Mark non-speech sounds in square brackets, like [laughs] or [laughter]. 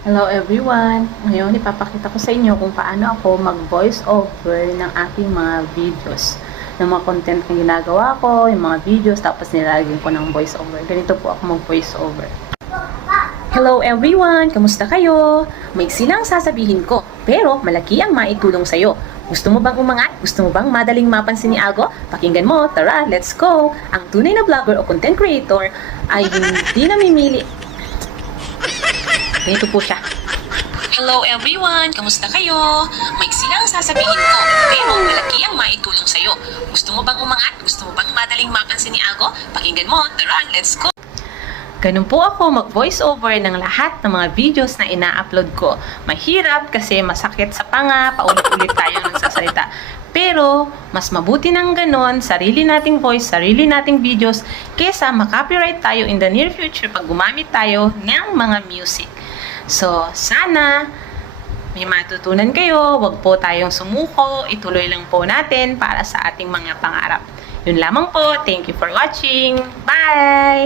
Hello everyone! Ngayon ipapakita ko sa inyo kung paano ako mag-voice over ng aking mga videos. Ng mga content na ginagawa ko, yung mga videos, tapos nilalagyan ko ng voice over. Ganito po ako mag-voice over. Hello everyone! Kamusta kayo? May silang sasabihin ko, pero malaki ang maitulong sa'yo. Gusto mo bang umangat? Gusto mo bang madaling mapansin ni Ago? Pakinggan mo, tara, let's go! Ang tunay na vlogger o content creator ay hindi namimili Ganito po siya. Hello everyone! Kamusta kayo? May silang sasabihin ko, pero malaki ang maitulong sa'yo. Gusto mo bang umangat? Gusto mo bang madaling mapansin ni Ago? Pakinggan mo, tara, let's go! Ganun po ako mag-voice over ng lahat ng mga videos na ina-upload ko. Mahirap kasi masakit sa panga, paulit-ulit tayo [laughs] nagsasalita. Pero, mas mabuti ng ganon, sarili nating voice, sarili nating videos, kesa makopyright tayo in the near future pag gumamit tayo ng mga music. So, sana may matutunan kayo, wag po tayong sumuko, ituloy lang po natin para sa ating mga pangarap. Yun lamang po. Thank you for watching. Bye!